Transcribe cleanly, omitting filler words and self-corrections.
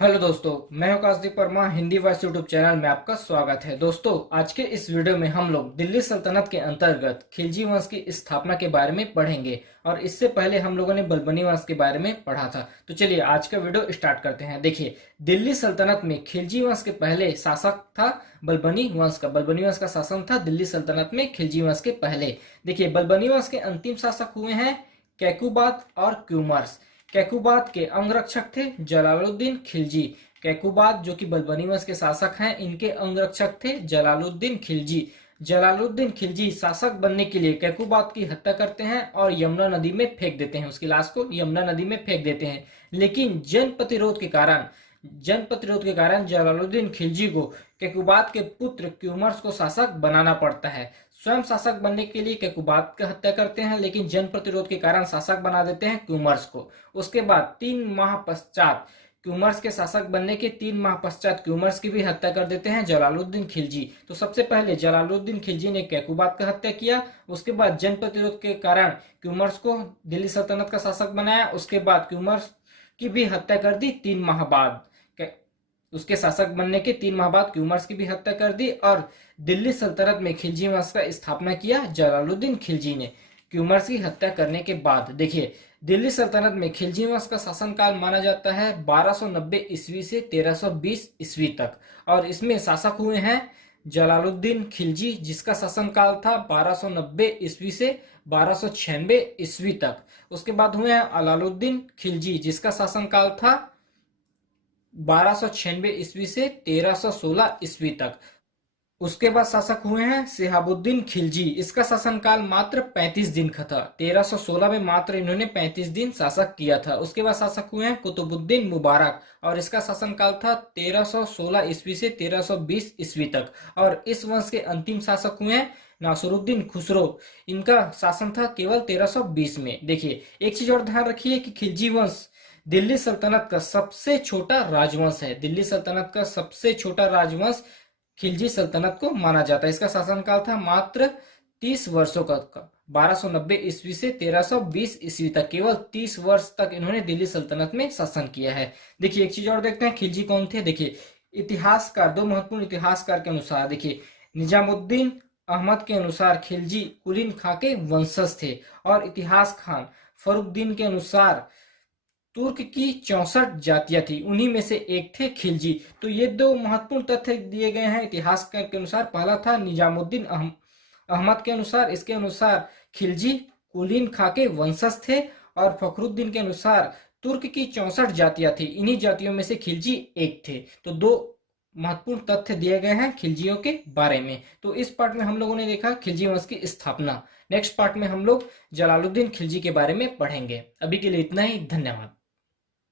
Hello दोस्तों, मैं हूं Kashdeep Verma. Hindi voice YouTube channel में आपका स्वागत है। दोस्तों, आज के इस वीडियो में हम लोग दिल्ली सल्तनत के अंतर्गत खिलजी वंश की स्थापना के बारे में पढ़ेंगे और इससे पहले हम लोगों ने बलबनी वंश के बारे में पढ़ा था। तो चलिए आज का वीडियो स्टार्ट करते हैं। देखिए, दिल्ली सल्तनत में खिलजी वंश के पहले शासक था बलबनी वंश का। बलबनी वंश का शासन था दिल्ली सल्तनत में खिलजी वंश के पहले। देखिए, बलबनी वंश के अंतिम शासक हुए हैं कैकुबाद और क्यूमर्स। कैकुबाद के अंगरक्षक थे जलालुद्दीन खिलजी। कैकुबाद जो कि बलबनी वंश के शासक हैं, इनके अंगरक्षक थे जलालुद्दीन खिलजी। जलालुद्दीन खिलजी शासक बनने के लिए कैकुबाद की हत्या करते हैं और यमुना नदी में फेंक देते हैं। उसकी लाश को यमुना नदी में फेंक देते हैं। लेकिन जन प्रतिरोध के कारण जलालुद्दीन खिलजी को कैकुबाद के पुत्र क्यूमर्स को शासक बनाना पड़ता है। स्वयं शासक बनने के लिए कैकुबाद की हत्या करते हैं, लेकिन जन प्रतिरोध के कारण शासक बना देते हैं क्यूमर्स को। उसके बाद 3 माह पश्चात क्यूमर्स के शासक बनने के 3 माह पश्चात क्यूमर्स की भी हत्या कर देते हैं जलालुद्दीन खिलजी। तो सबसे पहले जलालुद्दीन खिलजी ने कैकुबाद का हत्या किया। उसके बाद जन प्रतिरोध के कारण क्यूमर्स को दिल्ली सल्तनत का शासक बनाया। उसके बाद क्यूमर्स की भी हत्या कर दी 3 माह बाद। उसके शासक बनने के 3 माह बाद क्यूमर्स की भी हत्या कर दी और दिल्ली सल्तनत में खिलजी वंश का स्थापना किया जलालुद्दीन खिलजी ने क्यूमर्स की हत्या करने के बाद। देखिए, दिल्ली सल्तनत में खिलजी वंश का शासनकाल माना जाता है 1290 ईस्वी से 1320 ईस्वी तक और इसमें शासक हुए हैं जलालुद्दीन खिलजी, जिसका शासनकाल था 1290 ईस्वी से 1296 ईस्वी तक। उसके बाद हुए हैं अलाउद्दीन खिलजी, जिसका शासनकाल था 1296 ईस्वी से 1316 ईस्वी तक। उसके बाद शासक हुए हैं शिहाबुद्दीन खिलजी। इसका शासनकाल मात्र 35 दिन का था। 1316 में मात्र इन्होंने 35 दिन शासक किया था। उसके बाद शासक हुए हैं कुतुबुद्दीन मुबारक और इसका शासनकाल था 1316 ईस्वी से 1320 ईस्वी तक। और इस वंश के अंतिम शासक हुए हैं नासिरुद्दीन खुसरो। इनका शासन था केवल 1320 में। देखिए, एक चीज और ध्यान रखिए कि खिलजी वंश दिल्ली सल्तनत का सबसे छोटा राजवंश है। दिल्ली सल्तनत का सबसे छोटा राजवंश खिलजी सल्तनत को माना जाता है। इसका शासनकाल था मात्र 30 वर्षों का 1290 ईस्वी से 1320 ईस्वी तक। केवल 30 वर्ष तक इन्होंने दिल्ली सल्तनत में शासन किया है। देखिए, एक चीज और देखते हैं, खिलजी कौन थे। देखिए, इतिहासकार, 2 महत्वपूर्ण इतिहासकार के अनुसार, देखिए, निजामुद्दीन अहमद के अनुसार खिलजी कुलीन खां के वंशज थे और इतिहास खान फरुद्दीन के अनुसार तुर्क की 64 जातियां थी, उन्हीं में से एक थे खिलजी। तो ये 2 महत्वपूर्ण तथ्य दिए गए हैं इतिहासकार के अनुसार। पहला था निजामुद्दीन अहमद के अनुसार, इसके अनुसार खिलजी कुलीन खां के वंशज थे और फखरुद्दीन के अनुसार तुर्क की 64 जातियां थी, इन्हीं जातियों में से खिलजी एक थे। तो 2 महत्वपूर्ण तथ्य दिए गए हैं खिलजियों के बारे में। तो इस पार्ट में हम लोगों ने देखा खिलजी वंश की स्थापना। नेक्स्ट पार्ट में हम लोग जलालुद्दीन खिलजी के बारे में पढ़ेंगे। अभी के लिए इतना ही, धन्यवाद।